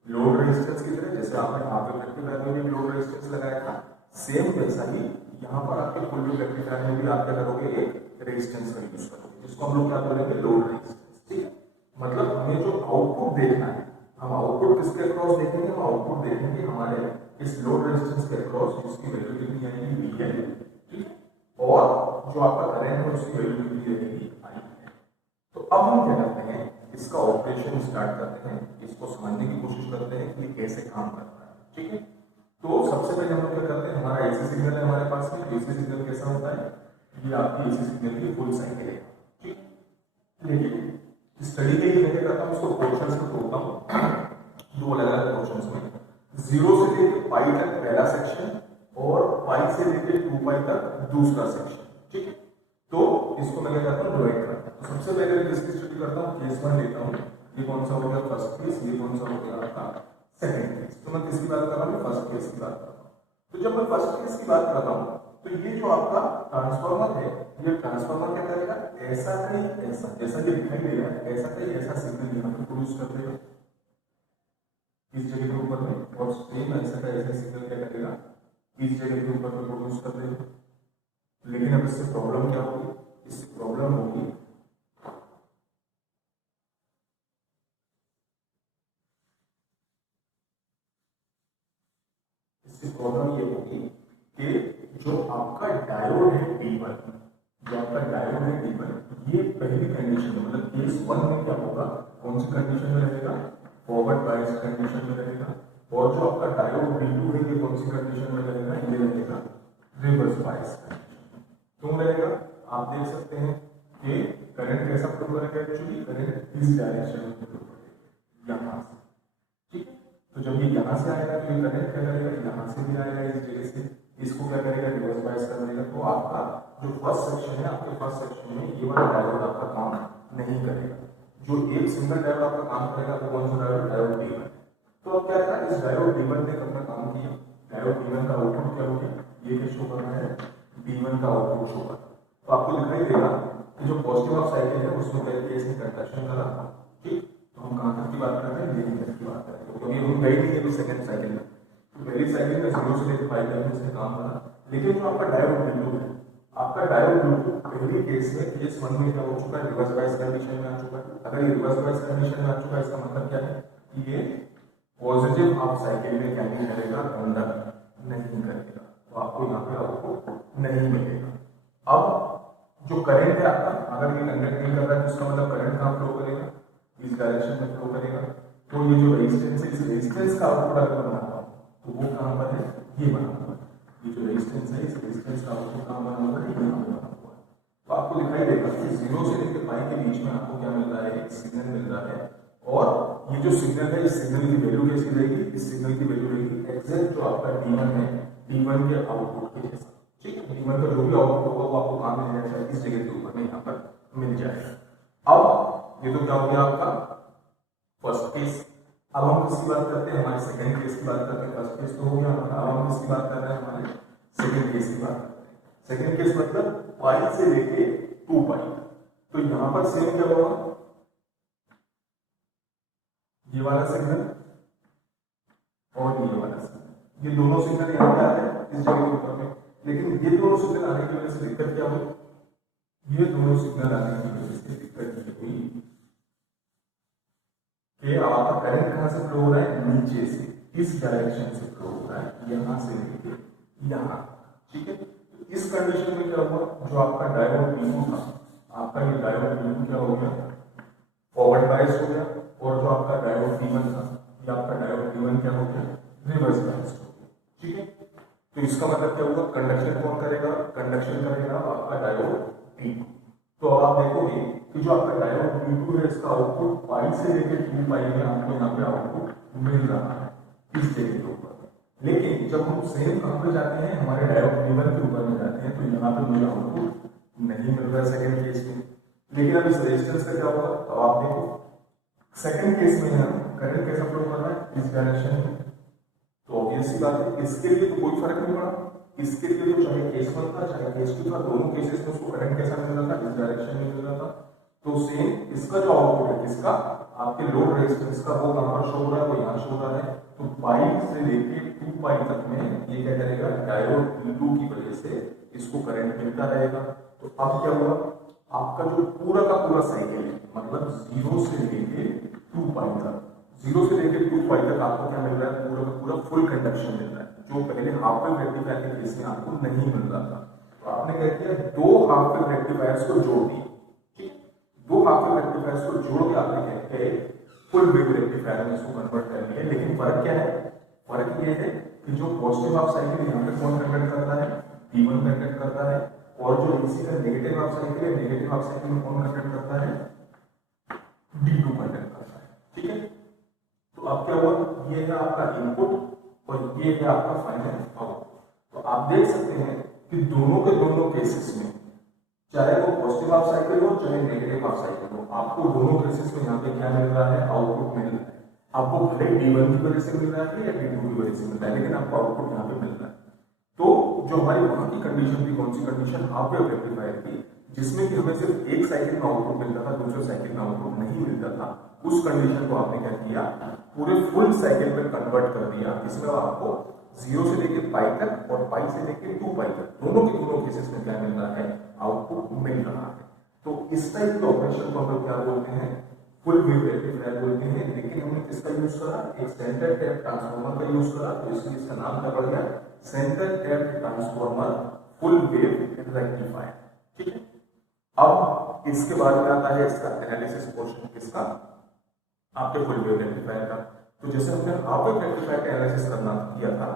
लोड रेजिस्टेंस की तरह। जैसे आपने हाफ वेव रेक्टिफायर में भी लोड रेजिस्टेंस लगाया था, सेम वैसा ही यहाँ पर आपके फुल वेव रेक्टिफायर में भी आप क्या करोगे, एक रेजिस्टेंस का यूज करोगे, जिसको हम लोग क्या बोलेंगे, लोड रेजिस्टेंस। ठीक है। मतलब हमें जो आउटपुट देखना है, हम आउटपुट किसके अक्रॉस देखेंगे, हम आउटपुट देखेंगे हमारे इस लोड रेजिस्टेंस के अक्रॉस, जिसकी वैल्यू कितनी आएगी, VL। ठीक है। और जो आपका करंट है उसकी वैल्यू कितनी रहेगी, I। तो अब हम क्या करते हैं, इसका ऑपरेशन स्टार्ट करते हैं, इसको समझने की कोशिश करते हैं कि ये कैसे काम करता है। ठीक है। तो सबसे पहले हम लोग क्या करते हैं, हमारा एसी सिग्नल है हमारे पास में, एसी सिग्नल कैसा होता है, ये आपकी एसी सिग्नल की फुल साइकिल है। ठीक है। लेकिन स्टडी के लिए मैं क्या करता हूँ, इसको पोर्शंस में तोड़ता हूँ, दो अलग अलग पोर्शंस में, 0 से लेकर पाई तक पहला सेक्शन, और पाई से लेकर 2 पाई तक दूसरा सेक्शन। ठीक है। तो इसको मैं क्या करता हूँ, डिवाइड करता हूँ। सबसे पहले मैं इसकी स्टडी करता हूँ, केस 1 लेता हूँ। ये कौन सा हो गया, फर्स्ट केस, ये कौन सा हो गया आपका सेकंड केस। तो मैं किसकी बात कर रहा हूँ, फर्स्ट केस की बात कर रहा हूँ। तो जब मैं फर्स्ट केस की बात कर रहा हूँ, तो ये जो आपका ट्रांसफार्मर है, ये ट्रांसफार्मर क्या करेगा, ऐसा कहीं ऐसा, जैसा ये दिखाई दे रहा है, ऐसा कहीं ऐसा सिग्नल यहाँ पे प्रोड्यूस कर देगा इस जगह के ऊपर में, और सेम ऐसा का ऐसा सिग्नल क्या करेगा, इस जगह के ऊपर में प्रोड्यूस कर देगा। लेकिन अब इससे प्रॉब्लम क्या होगी, इससे प्रॉब्लम होगी इससे प्रॉब्लम ये होगी कि जो आपका डायोड है D1, जो आपका डायोड है D1, ये पहली कंडीशन है, मतलब केस 1 में क्या होगा, कौन सी कंडीशन में रहेगा, फॉरवर्ड बायस कंडीशन में रहेगा। और जो आपका डायोड D2 है ये कौन सी कंडीशन में रहेगा, ये रहेगा रिवर्स बायस कंडीशन। क्यों रहेगा, आप देख सकते हैं कि करंट कैसा फ्लो करेगा, एक्चुअली करंट इस डायरेक्शन में फ्लो करेगा, यहाँ से, ठीक है। तो जब ये यहाँ से आएगा तो ये करंट क्या करेगा, यहाँ से भी आएगा इस जगह से, इसको क्या करेगा, रिवर्स बायस कर देगा। तो आपका जो फर्स्ट सेक्शन है, आपके फर्स्ट सेक्शन में ये वाला डायोड आपका काम नहीं करेगा। जो एक सिंगल डायोड आपका काम करेगा वो कौन सा डायोड, डायोड D1। तो अब क्या था, इस डायोड D1 ने अपना काम किया, डायोड D1 का आउटपुट क्या हो गया, ये क्या शो कर रहा है, D1 का आउटपुट शो कर रहा है। तो आपको दिखाई देगा कि जो पॉजिटिव ऑफ साइकिल है उसमें क्या इसने कंडक्शन करा, ठीक। तो हम कहां तक की बात कर रहे हैं, लेकिन तक की बात कर रहे हैं, क्योंकि हम गए नहीं अभी सेकंड साइकिल में। तो पहली साइकिल में 0 से लेकर 5 तक इसने काम करा, लेकिन जो आपका डायोड D2 है, आपका डायोड D2 पहली केस में केस 1 में क्या हो चुका है, रिवर्स बायस कंडीशन में आ चुका है। अगर ये रिवर्स बायस कंडीशन में आ चुका है, इसका मतलब क्या है कि ये पॉजिटिव हाफ साइकिल में क्या नहीं करेगा, कंडक्ट नहीं करेगा, तो आपको यहाँ पे आउटपुट नहीं मिलेगा। अब जो करंट है आपका, अगर ये कंडक्ट नहीं कर रहा है तो इसका मतलब करंट कहाँ फ्लो करेगा, इस डायरेक्शन में फ्लो करेगा। तो ये जो रेजिस्टेंस है, इस रेजिस्टेंस का आउटपुट अगर बनाता हूँ तो वो कहाँ पर है, ये बना हुआ है। ये जो रेजिस्टेंस है, इस रेजिस्टेंस का आउटपुट कहाँ बना हुआ है, यहाँ पे बना हुआ है। तो आपको दिखाई देगा कि 0 से लेकर पाई के बीच में आपको क्या मिल रहा है, एक सिग्नल मिल रहा है। और ये जो सिग्नल है, इस सिग्नल की वैल्यू कैसी रहेगी, इस सिग्नल की वैल्यू रहेगी एग्जैक्ट जो आपका D1 है, D1 के आउटपुट के जैसा, ठीक है। D1 का जो भी आउटपुट होगा वो आपको कहाँ मिल जाएगा, इस जगह के ऊपर में यहाँ पर मिल जाएगा। अब ये तो क्या हो गया आपका फर्स्ट केस। अब हम किसकी बात करते हैं, हमारे सेकंड केस की बात करते हैं। फर्स्ट केस तो हो गया हमारा, अब हम किसकी बात कर रहे हैं, हमारे सेकंड केस की बात करते हैं। सेकंड केस मतलब पाई से लेके 2 पाई। तो यहां पर सेम क्या होगा, ये वाला सिग्नल और ये वाला सिग्नल, ये दोनों सिग्नल यहाँ पे आ रहे हैं इस जगह के ऊपर में। लेकिन ये दोनों सिग्नल आने की वजह से दिक्कत क्या हुई, ये दोनों सिग्नल आने की वजह से दिक्कत ये हुई कि आपका करंट कहां से फ्लो हो रहा है, नीचे से, इस डायरेक्शन से फ्लो हो रहा है, यहां से लेके यहां, ठीक है। तो इस कंडीशन में क्या हुआ, जो आपका डायोड D2 था, आपका ये डायोड D2 क्या हो गया, फॉरवर्ड बायस हो गया। और जो आपका डायोड D1 था, ये आपका डायोड D1 क्या हो गया, रिवर्स बायस हो गया, ठीक है। तो इसका मतलब क्या हुआ, कंडक्शन कौन करेगा, कंडक्शन करेगा आपका डायोड D2। तो अब आप देखोगे कि जो आपका डायोड D2 है, इसका आउटपुट पाई से लेकर 2 पाई में आपको यहाँ पे आउटपुट मिल रहा है इस जगह के ऊपर। लेकिन जब हम सेम कहां पे जाते हैं, हमारे डायोड D1 के ऊपर में जाते हैं, तो यहाँ पे मुझे आउटपुट नहीं मिल रहा है सेकंड केस में। लेकिन अब इस रेजिस्टेंस का क्या होगा, तो आप देखो सेकंड केस में यहाँ करंट कैसा फ्लो कर रहा है, इस डायरेक्शन में। तो ऑब्वियस सी बात है, इसके लिए तो कोई फर्क नहीं पड़ा। इसके लिए तो चाहे केस 1 था चाहे केस 2 था, दोनों केसेस में उसको करंट कैसा मिल रहा था, इस डायरेक्शन में मिल रहा था। तो सेम इसका जो आउटपुट है, किसका, आपके लोड रेजिस्टेंस का, वो कहां पर शो हो रहा है, वो यहाँ शो हो रहा है। तो पाई से लेके 2 पाई तक में ये क्या करेगा, डायोड D2 की वजह से इसको करंट मिलता रहेगा। तो अब क्या हुआ, आपका जो पूरा का पूरा साइकिल है, मतलब 0 से लेके 2 पाई तक, 0 से लेके 2 पाई तक आपको क्या मिल रहा है, पूरा का पूरा फुल कंडक्शन मिल रहा है, जो पहले हाफ वेव रेक्टिफायर के केस में आपको नहीं मिल रहा था। तो आपने क्या किया, 2 हाफ वेव रेक्टिफायर्स को जोड़ दिए, ठीक। 2 हाफ वेव रेक्टिफायर्स को जोड़ के आपने क्या किया, फुल वेव रेक्टिफायर में इसको कन्वर्ट कर लिया। लेकिन फर्क क्या है, फर्क ये है कि जो पॉजिटिव हाफ साइकिल यहाँ पे कौन कंडक्ट करता है, D1 कंडक्ट करता है। और जो इसी का नेगेटिव हाफ साइकिल है, नेगेटिव हाफ साइकिल में कौन कंडक्ट करता है, D2 कंडक्ट करता है, ठीक है। तो अब क्या हुआ, ये है आपका इनपुट और ये है आपका फाइनल आउटपुट। तो आप देख सकते हैं कि दोनों के दोनों केसेस में, चाहे वो पॉजिटिव हाफ साइकिल हो चाहे नेगेटिव हाफ साइकिल हो, आपको दोनों केसेस में यहाँ पे क्या मिल रहा है, आउटपुट मिल रहा है। आपको भले D1 की वजह से मिल रहा है या D2 की वजह से मिल रहा है, लेकिन आपको आउटपुट यहाँ पे मिल रहा है। तो जो हमारी वहां की कंडीशन थी, कौन सी कंडीशन, हाफ वेव रेक्टिफायर की, जिसमें कि हमें सिर्फ एक साइकिल में आउटपुट मिलता था, दूसरे साइकिल में आउटपुट नहीं मिलता था, उस कंडीशन को आपने क्या किया, पूरे फुल साइकिल में कन्वर्ट कर दिया। इसमें आपको 0 से लेकर पाई तक और पाई से लेकर 2 पाई तक, दोनों के दोनों केसेस में क्या मिल रहा है, आउटपुट मिल रहा है। तो इस टाइप के ऑपरेशन को हम लोग क्या बोलते हैं, फुल वेव रेक्टिफायर बोलते हैं, लेकिन हमने किसका यूज करा, एक सेंटर टैप ट्रांसफार्मर का यूज करा, तो इसलिए इसका नाम क्या पड़ गया, centre tap transformer full wave rectifier. ठीक है, अब इसके बाद में आता है इसका एनालिसिस पोर्शन, किसका, आपके फुल वेव रेक्टिफायर का। तो जैसे हमने हाफ वेव रेक्टिफायर का एनालिसिस करना किया था,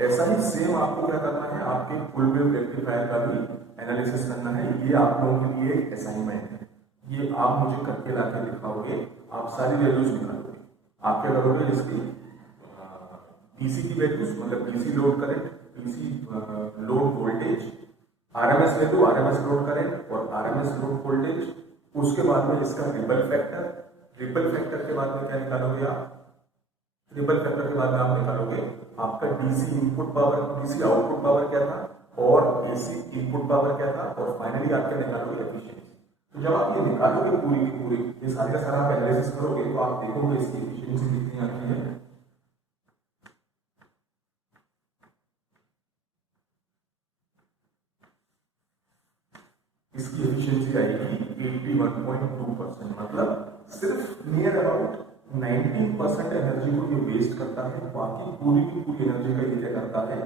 ऐसा ही सेम आपको क्या करना है, आपके फुल वेव रेक्टिफायर का भी एनालिसिस करना है। ये आप लोगों के लिए एक असाइनमेंट है, ये आप मुझे करके लाके दिखाओगे, आप सारी वैल्यूज निकालोगे। आप क्या करोगे, इसकी डीसी की वैल्यूज, मतलब DC load current, DC load voltage, RMS value, RMS load current और आरएमएस लोड वोल्टेज, उसके बाद में इसका रिपल फैक्टर, रिपल फैक्टर के बाद में क्या निकालोगे आप, रिपल फैक्टर के बाद में आप निकालोगे आपका DC input power, DC output power क्या था, और एसी इनपुट पावर क्या था, और फाइनली आप क्या निकालोगे, एफिशिएंसी। तो जब आप ये निकालोगे पूरी की पूरी, ये सारे का सारा आप एनालिसिस करोगे, तो आप देखोगे इसकी एफिशिएंसी कितनी आती है। इसकी एफिशिएंसी आएगी 81.2%, मतलब सिर्फ नियर अबाउट 19% एनर्जी को ये वेस्ट करता है, बाकी पूरी की पूरी एनर्जी का ये क्या करता है,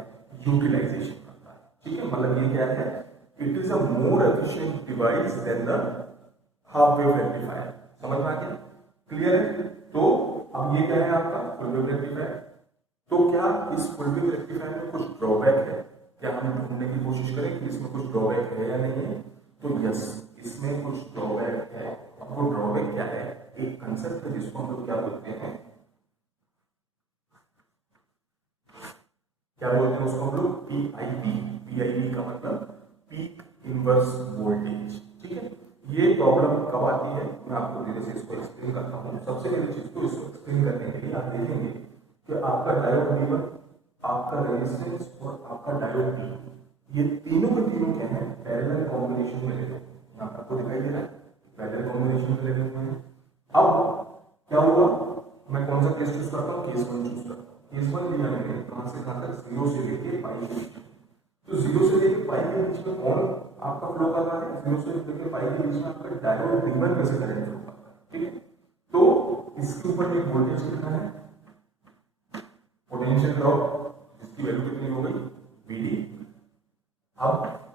यूटिलाइजेशन करता है। ठीक है, मतलब ये क्या है, it is a more efficient device than the half wave rectifier. समझ में आ गया, क्लियर है। तो अब ये क्या है आपका फुल वेव रेक्टिफायर। तो क्या इस फुल वेव रेक्टिफायर में कुछ ड्रॉबैक है, क्या हम ढूंढने की कोशिश करें कि इसमें कुछ ड्रॉबैक है या नहीं है, तो यस, इसमें कुछ ड्रॉबैक है। वो ड्रॉबैक क्या है, एक कंसेप्ट है जिसको हम लोग क्या बोलते हैं, क्या बोलते हैं उसको हम लोग, पीआईवी। पीआईवी का मतलब पीक इनवर्स वोल्टेज। ठीक है, ये प्रॉब्लम कब आती है, मैं आपको धीरे से इसको एक्सप्लेन करता हूँ। सबसे पहली चीज को इसको एक्सप्लेन करने के लिए आप देखेंगे कि आपका डायोड V1, आपका रेजिस्टेंस और आपका डायोड B, ये तीनों के तीनों क्या है, पैरेलल कॉम्बिनेशन में लगे। यहाँ पर आपको दिखाई दे रहा है, पैरेलल कॉम्बिनेशन में लगे हुए हैं। अब क्या हुआ, मैं कौन सा केस चूज करता हूँ, केस 1 चूज करता हूँ। केस 1 लिया मैंने कहां से कहां तक, 0 से लेके पाई के बीच। तो 0 से लेके पाई के बीच में कौन आपका फ्लो कर रहा है, 0 से लेके पाई के बीच में आपका डायोड V1 में से करंट फ्लो कर रहा है। ठीक है, तो इसके ऊपर एक वोल्टेज लिखना है, पोटेंशियल ड्रॉप, जिसकी वैल्यू कितनी हो गई, VD। अब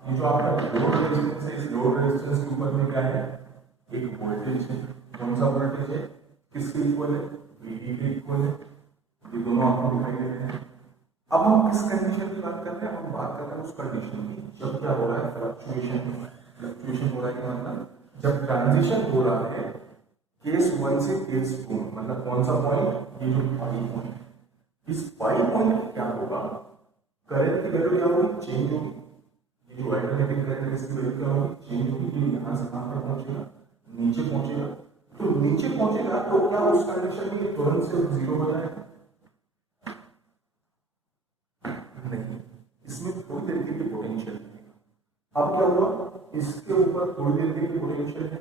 ये जो आपका लोड रेजिस्टेंस है, इस लोड रेजिस्टेंस के ऊपर में क्या है, एक वोल्टेज है। कौन सा वोल्टेज है, किसके इक्वल है, VD के इक्वल है। ये दोनों आपको दिखाई दे रहे हैं। अब हम किस कंडीशन की बात कर रहे हैं, हम बात कर रहे हैं उस कंडीशन की जब क्या हो रहा है, फ्लक्चुएशन हो रहा है। फ्लक्चुएशन हो रहा है क्या मतलब, जब ट्रांजिशन हो रहा है केस 1 से केस 2, मतलब कौन सा पॉइंट, ये जो पाई पॉइंट, इस पाई पॉइंट क्या होगा, करंट की वैल्यू क्या होगी, चेंज होगी। ये जो अल्टरनेटिंग करंट है इसकी वैल्यू क्या होगी, चेंज होगी। ये यहां से कहां पर पहुंचेगा, नीचे पहुंचेगा। तो नीचे पहुंचेगा तो क्या उस कंडीशन में ये तुरंत से 0 हो जाएगा, नहीं, इसमें थोड़ी देर के लिए पोटेंशियल है। अब क्या हुआ, इसके ऊपर थोड़ी देर के लिए पोटेंशियल है,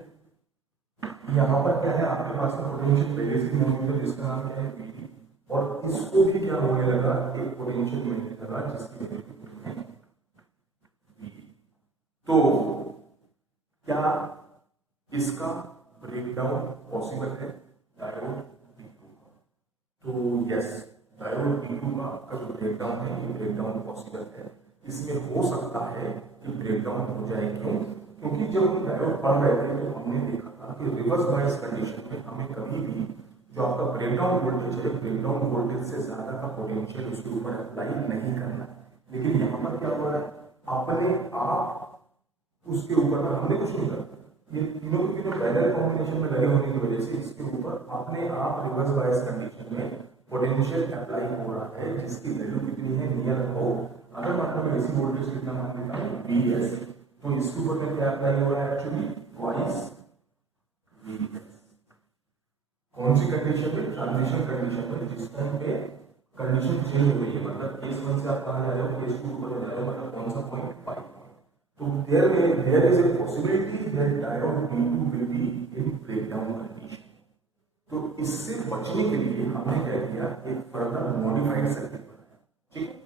यहाँ पर क्या है, आपके पास में पोटेंशियल पहले से मौजूद है जिसका नाम क्या है, VD। और इसको भी क्या होने लगा, एक पोटेंशियल मिलने लगा जिसकी वैल्यू कितनी है, VD। तो क्या इसका ब्रेकडाउन पॉसिबल है, डायोड B2 का। तो यस, डायोड B2 का जो ब्रेकडाउन है, ये ब्रेकडाउन पॉसिबल है। इसमें हो सकता है कि ब्रेकडाउन हो जाए, क्यों, क्योंकि जब हम डायोड पढ़ रहे थे तो हमने देखा था कि रिवर्स बायस कंडीशन में हमें कभी भी जो आपका ब्रेकडाउन वोल्टेज है, ब्रेकडाउन वोल्टेज से ज्यादा का पोटेंशियल उसके ऊपर अप्लाई नहीं करना है। लेकिन यहाँ पर क्या हो रहा है, अपने आप उसके ऊपर हमने कुछ नहीं करना, ये तीनों के तीनों पैरेलल कॉम्बिनेशन में लगे होने की वजह से इसके ऊपर अपने आप रिवर्स बायस कंडीशन में पोटेंशियल अप्लाई हो रहा है, जिसकी वैल्यू कितनी है, नियर हो। अगर मतलब मैं इसी वोल्टेज कितना मान लेता हूँ VS, तो इसके ऊपर में क्या अप्लाई हो रहा है, एक्चुअली ट्वाइस VS। कौन सी कंडीशन में, ट्रांजिशन कंडीशन में, जिस टाइम पे कंडीशन चेंज हो गई है, मतलब केस 1 से आप कहां जा रहे हो, केस 2 ऊपर जा रहे हो, मतलब कौन सा पॉइंट, 5। तो there is a possibility that diode B2 will be in breakdown condition। तो इससे बचने के लिए हमने क्या किया, एक फर्दर मॉडिफाइड सर्किट बनाया। ठीक है,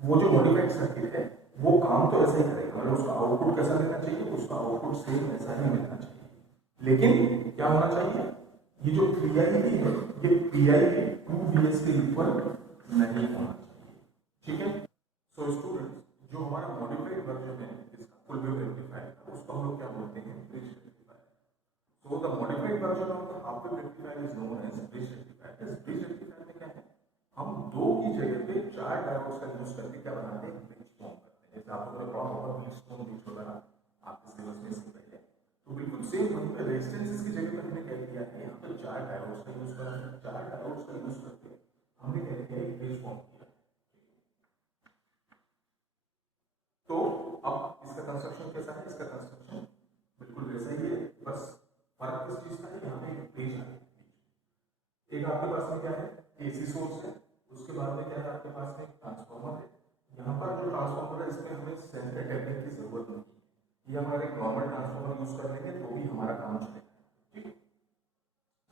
वो जो मॉडिफाइड सर्किट है वो काम तो ऐसा ही करेगा, मतलब उसका आउटपुट कैसा मिलना चाहिए, उसका आउटपुट सेम ऐसा ही मिलना चाहिए। लेकिन क्या होना चाहिए, ये जो पीआई भी है ये पीआई भी 2vs के इक्वल नहीं होना चाहिए, ठीक है। सो स्टूडेंट्स जो हमारा मॉडिफाइड वर्जन है इसका फुल वेव रेक्टिफायर उसको हम लोग क्या बोलते हैं, bridge rectifier. So the modified version of the half wave rectifier is known as bridge rectifier. इस ब्रिज रेक्टिफायर में क्या है, हम 2 की जगह पे 4 डायोड्स का यूज करके क्या बनाते हैं, ब्रिज फॉर्म करते हैं। जैसे आप लोगों ने पढ़ा होगा ब्रिज ब्रिज वगैरह आप सिलेबस में सीख रहे हैं, तो बिल्कुल सेम वहीं पे रेजिस्टेंसेस की जगह पे हमने क्या किया है, यहाँ पे 4 डायोड्स का यूज करा है। 4 डायोड्स का यूज करके हमने क्या किया है, ब्रिज फॉर्म किया। तो अब इसका कंस्ट्रक्शन कैसा है, इसका कंस्ट्रक्शन बिल्कुल वैसा ही है, बस फर्क किस चीज का है, यहाँ पे एक ब्रिज है। एक आपके पास में क्या है, एसी सोर्स है, उसके बाद में क्या है आपके पास में ट्रांसफार्मर है। यहाँ पर जो ट्रांसफार्मर है इसमें हमें सेंसर टेक्निक की जरूरत नहीं है, ये हमारे एक नॉर्मल ट्रांसफार्मर यूज कर लेंगे तो भी हमारा काम चलेगा, ठीक है।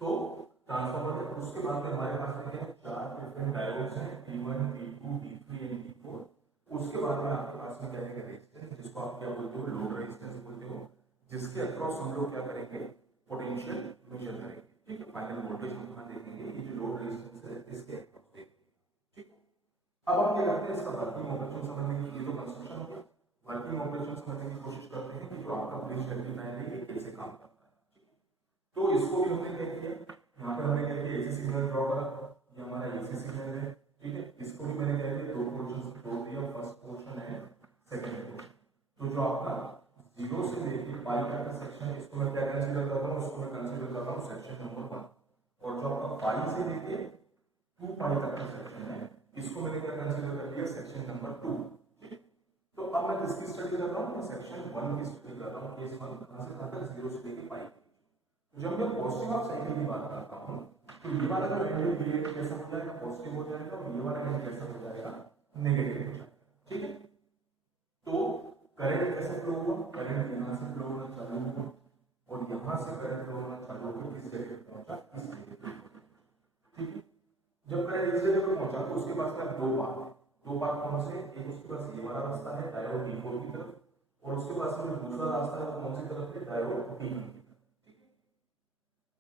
तो ट्रांसफार्मर है, उसके बाद में हमारे पास में क्या है, 4 डिफरेंट डायोड्स हैं, T1 T2 T3 and T4। उसके बाद में आपके पास में क्या है, रेजिस्टेंस, जिसको आप क्या बोलते हो, लोड रेजिस्टेंस बोलते हो, जिसके अक्रॉस हम लोग क्या करेंगे, पोटेंशियल मेजर करेंगे, ठीक है। फाइनल वोल्टेज हम वहां देखेंगे, ये जो लोड रेजिस्टेंस है इसके अक्रॉस देखेंगे, ठीक है। अब हम क्या करते हैं, इसका वर्किंग ऑपरेशन समझने की, ये तो कंस्ट्रक्शन हो गया। वर्किंग ऑपरेशन समझने की कोशिश करते हैं कि जो आपका ब्रिज रेक्टिफायर है ये कैसे काम करता है, ठीक है। तो इसको भी हमने क्या किया, यहाँ पे हमने क्या किया, एसी सिग्नल ड्रॉ करा, ये हमारा एसी सिग्नल है, ठीक है। इसको भी मैंने क्या किया, 2 पोर्शंस में तोड़ दिया, फर्स्ट पोर्शन है सेकंड पोर्शन। तो जो आपका 0 से लेके पाई तक का सेक्शन है इसको मैं क्या कंसीडर करता हूँ, उसको मैं कंसीडर करता हूँ सेक्शन नंबर 1। और जो आपका पाई से लेके 2 पाई तक का सेक्शन है इसको मैंने क्या कंसीडर कर लिया, सेक्शन नंबर 2, ठीक है। तो अब मैं किसकी स्टडी कर रहा हूँ, मैं सेक्शन 1 की स्टडी कर रहा हूँ, केस 1 कहां से कहां तक, 0 से लेके पाई। जब मैं पॉजिटिव हाफ साइकिल की बात करता हूं तो ये वाला जो वैल्यू क्रिएट कैसा हो जाएगा, पॉजिटिव हो जाएगा, और ये वाला वैल्यू कैसा हो जाएगा, नेगेटिव हो जाएगा, ठीक है। तो करंट कैसे फ्लो हुआ, करंट यहां से फ्लो होना चालू हुआ और यहां से करंट फ्लो होना चालू हुआ, किस जगह पे पहुंचा, इस जगह पे, ठीक है। जब करंट इस जगह पे पहुंचा तो उसके पास में 2 पाथ है, 2 पाथ कौन से, एक उसके पास ये वाला रास्ता है डायोड D4 की तरफ, और उसके पास में दूसरा रास्ता है वो कौन सी तरफ है, डायोड D1 की तरफ।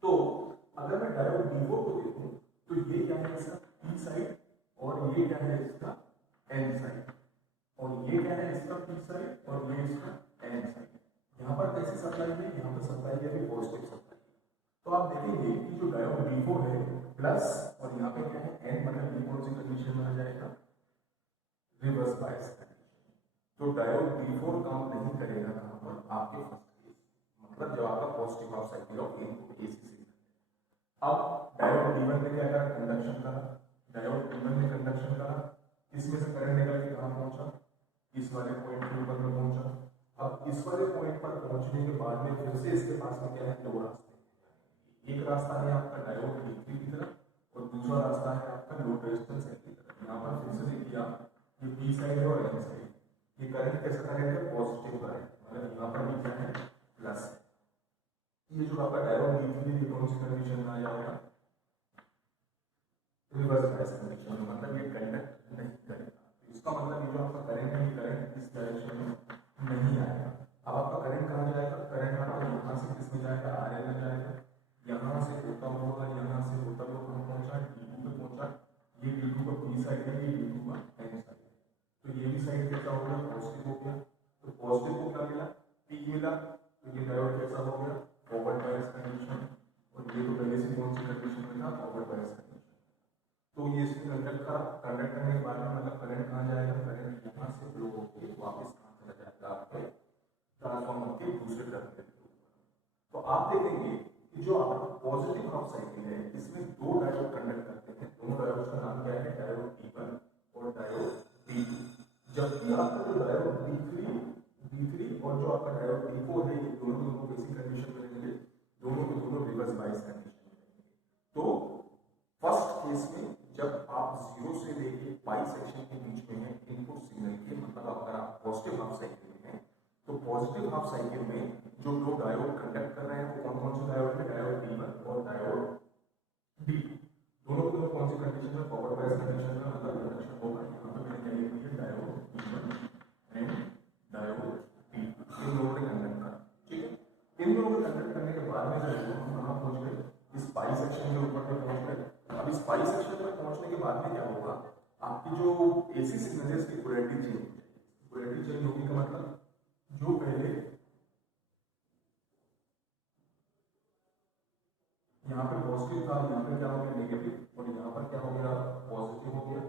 तो अगर मैं डायोड D4 को देखूं तो ये क्या है, इसका P साइड, और ये क्या है, इसका N साइड, और ये क्या है, इसका P साइड, और ये इसका N साइड। यहाँ पर कैसी सप्लाई है, यहाँ पर सप्लाई है पॉजिटिव सप्लाई। तो आप देखेंगे कि जो डायोड D4 है प्लस, और यहाँ पे क्या है N, मतलब ये कौन सी कंडीशन में आ जाएगा, रिवर्स बायस कंडीशन। तो डायोड D4 काम नहीं करेगा कहां पर, आपके फर्स्ट केस, मतलब जब आपका positive half cycle of input AC signal. अब डायोड D1 ने क्या करा, कंडक्शन करा, डायोड D1 ने कंडक्शन करा, इसमें से करंट निकल के कहां पहुंचा, इस वाले पॉइंट के ऊपर में पहुंचा। अब इस वाले पॉइंट पर पहुंचने के बाद में फिर से इसके पास में क्या है, 2 रास्ते। एक रास्ता है आपका डायोड D3 की तरफ, और दूसरा रास्ता है आपका लोड रेजिस्टेंस की तरफ। यहाँ पर फिर से देखिए आप, ये P साइड है और N साइड, ये करंट कैसा करंट है, पॉजिटिव करंट, मतलब यहाँ पर भी क्या है, प्लस है। ये जो आपका डायोड D3 है कौन सी कंडीशन में आ जाएगा, रिवर्स बायस कंडीशन में, मतलब ये कंडक्ट नहीं करेगा। तो इसका मतलब ये जो आपका करंट है, ये करंट इस डायरेक्शन में नहीं आएगा। अब आपका करंट कहाँ जाएगा, करंट आपका यहाँ से किस में जाएगा, RL में जाएगा, यहाँ से होता हुआ, यहाँ से होता हुआ कहाँ पहुंचा, D2 पे पहुंचा। ये D2 का P साइड है, ये D2 का N साइड है, तो ये भी साइड कैसा हो गया, पॉजिटिव हो गया। तो पॉजिटिव को क्या मिला, P मिला, तो ये डायोड कैसा हो गया, फॉरवर्ड बायस कंडीशन, और ये तो पहले से कौन सी कंडीशन में था, फॉरवर्ड बायस कंडीशन। तो ये इसमें कंडक्ट करा, कंडक्ट करने के बाद में मतलब करंट कहाँ जाएगा, करंट यहाँ से फ्लो होकर वापस कहाँ चला जाएगा, आपके ट्रांसफार्मर के दूसरे टर्मिनल के ऊपर। तो आप देखेंगे कि जो आपका पॉजिटिव हाफ साइकिल है इसमें 2 डायोड कंडक्ट करते हैं, दोनों डायोड का नाम क्या है, डायोड D1 और डायोड D2। जबकि आपका जो डायोड D3 और जो आपका डायोड D4 है, ये दोनों कैसी कंडीशन में रहेंगे, दोनों के दोनों रिवर्स बायस कंडीशन में रहेंगे। तो फर्स्ट केस में जब आप 0 से लेके पाई सेक्शन के बीच में है इनपुट सिग्नल के, मतलब अगर आप पॉजिटिव हाफ साइकिल में है, तो पॉजिटिव हाफ साइकिल में जो 2 डायोड कंडक्ट कर रहे हैं वो कौन कौन से डायोड है, डायोड D1 और डायोड D2। दोनों को कौन सी कंडीशन में, फॉरवर्ड बायस कंडीशन में, मतलब कंडक्शन होगा। यहाँ पे मैंने क्या लिख दिया, diode D1 and diode D2, इन दोनों ने कंडक्ट करा, ठीक है। इन दोनों को कंडक्ट करने के बाद में जो हम कहाँ पहुंच गए, इस पाई सेक्शन के ऊपर पे पहुंच गए। अब इस पाई सेक्शन पर पहुंचने के बाद में क्या होगा, आपकी जो एसी सिग्नल्स की पोलैरिटी चेंज हो जाएगी। पोलैरिटी चेंज होगी का मतलब जो पहले यहाँ पे पॉजिटिव था, यहाँ पे क्या हो गया नेगेटिव, और यहाँ पर क्या हो गया पॉजिटिव हो गया।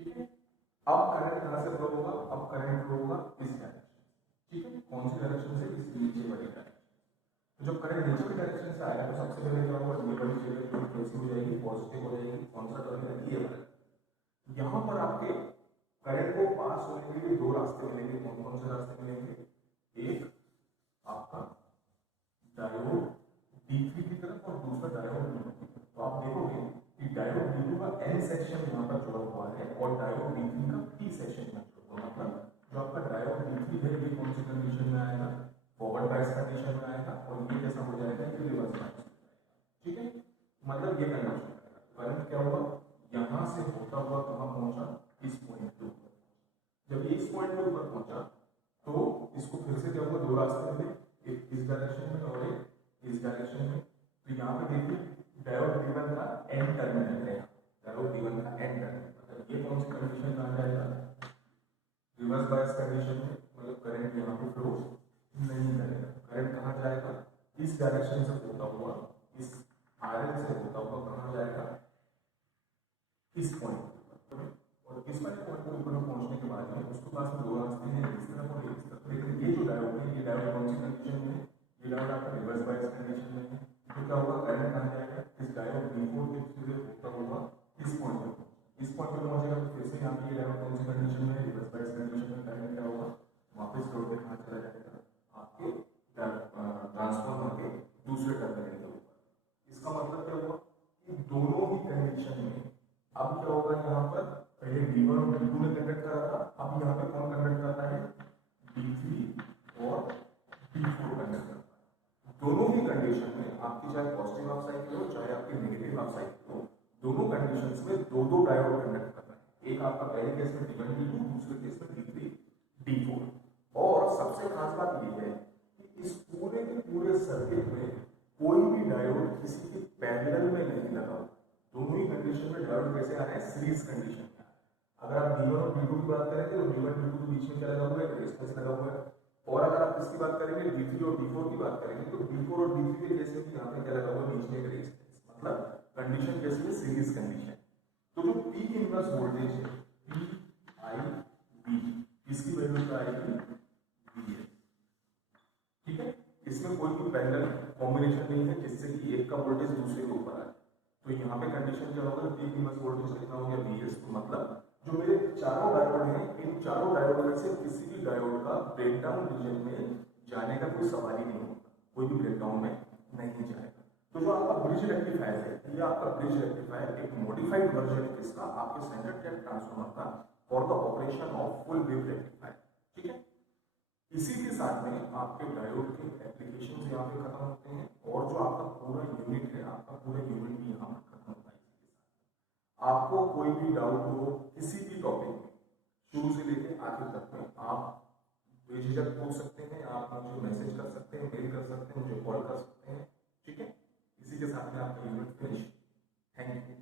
ठीक है, अब करंट कहां से फ्लो होगा, अब करंट फ्लो होगा इस डायरेक्शन। ठीक है, कौन सी डायरेक्शन से, इस नीचे वाली डायरेक्शन। तो जब करंट नीचे की डायरेक्शन से आएगा तो सबसे पहले क्या होगा, ये वाली जगह कैसी हो जाएगी, पॉजिटिव हो जाएगी। कौन सा टर्मिनल, ये वाला। यहाँ पर आपके करंट को पास होने के लिए दो रास्ते मिलेंगे। कौन कौन से रास्ते मिलेंगे, एक आपका डायोड D3 की तरफ और दूसरा डायोड D2 की तरफ। तो आप देखोगे कि डायोड D2 का N सेक्शन यहाँ पर जुड़ा हुआ है और डायोड D3 का P सेक्शन में जुड़ा हुआ है। मतलब जो आपका डायोड D3 है ये कौन सी कंडीशन में आएगा, फॉरवर्ड बायस कंडीशन में आएगा, और ये कैसा हो जाएगा, ये रिवर्स बायस। ठीक है, मतलब ये कंडीशन करंट क्या होगा, यहां से होता हुआ कहां पहुंचा, इस पॉइंट के ऊपर। जब ये इस पॉइंट के ऊपर पहुंचा तो इसको फिर से क्या हुआ, दो रास्ते मिले, एक इस डायरेक्शन में और एक इस डायरेक्शन में। तो यहाँ पे देखिए डायोड D1 का एन टर्मिनल है, डायोड D1 का एन टर्मिनल, मतलब ये कौन सी कंडीशन में आ जाएगा, रिवर्स बायस कंडीशन में। मतलब करंट यहाँ पे फ्लो नहीं करेगा, करंट कहाँ जाएगा, इस डायरेक्शन से होता हुआ, इस RL से होता हुआ कहाँ जाएगा, इस पॉइंट पर। और इस वाले पॉइंट के ऊपर पहुंचने के बाद में उसके पास में दो रास्ते हैं, इस तरफ और इस तरफ। लेकिन ये जो डायोड है, ये डायोड कौन सी कंडीशन में है, ये डायोड आपका रिवर्स बायस कंडीशन में है। तो क्या होगा, करंट कहाँ जाएगा, इस डायोड D4 के थ्रू होता हुआ इस पॉइंट पर, इस पॉइंट पर पहुंचेगा। तो फिर से यहाँ पे ये डायोड कौन सी कंडीशन में है, रिवर्स बायस कंडीशन में। करंट क्या होगा, वापस लौट के कहाँ चला जाएगा, आपके ट्रांसफार्मर के दूसरे टर्मिनल के ऊपर। इसका मतलब क्या हुआ कि दोनों ही कंडीशन में अब क्या होगा, यहाँ पर पहले D1 और D2 ने कंडक्ट करा था, अब यहाँ पे कौन कंडक्ट करता है, D3 और D4 कंडक्ट करता है। दोनों ही कंडीशन में आपकी चाहे पॉजिटिव हाफ साइकिल हो चाहे आपकी नेगेटिव हाफ साइकिल हो, दोनों कंडीशंस में दो दो डायोड कंडक्ट कर रहे हैं। एक आपका पहले केस में D1 D2, दूसरे केस में D3 D4। और सबसे खास बात यह है कि इस पूरे के पूरे सर्किट में कोई भी डायोड किसी के पैरेलल में नहीं लगा। दोनों ही कंडीशन में डायोड कैसे आ रहे हैं, सीरीज कंडीशन में। अगर आप D1 और D2 की बात करेंगे तो D1 D2 के बीच में क्या लगा हुआ है, रेजिस्टेंस लगा हुआ है। और अगर आप इसकी बात करेंगे D3 और D4 की बात करेंगे तो D4 और D3 के केस में यहाँ पे क्या लगा हुआ है, बीच में एक रेजिस्टेंस। मतलब कंडीशन कैसी है, सीरीज कंडीशन। तो जो पीक इनवर्स वोल्टेज है PIV, इसकी वैल्यू क्या आएगी, VS। ठीक है, इसमें कोई भी पैरेलल कॉम्बिनेशन नहीं है जिससे कि एक का वोल्टेज दूसरे के ऊपर आए। तो यहाँ पे कंडीशन क्या होगा, पीक इनवर्स वोल्टेज कितना हो गया, VS। तो मतलब जो मेरे चारों डायोड हैं, इन चारों डायोड में से किसी भी डायोड का ब्रेकडाउन रीजन में जाने का कोई सवाल ही नहीं होगा, कोई भी ब्रेकडाउन में नहीं जाएगा। तो जो आपका ब्रिज रेक्टिफायर है, ये आपका ब्रिज रेक्टिफायर एक मॉडिफाइड वर्जन है किसका, आपके स्टैंडर्ड टैप ट्रांसफार्मर का, for the operation of full wave rectifier. ठीक है, इसी के साथ में आपके डायोड के एप्लीकेशन यहाँ पे खत्म होते हैं और जो आपका पूरा यूनिट है, आपका पूरा यूनिट भी यहाँ पर खत्म होता है। आपको कोई भी डाउट हो किसी भी टॉपिक में, शुरू से लेकर आखिर तक में, आप बेझिझक पूछ सकते हैं, आप मुझे मैसेज कर सकते हैं, मेल कर सकते हैं, मुझे कॉल कर सकते हैं। ठीक है, इसी के साथ में आपका यूनिट फिनिश। Thank you.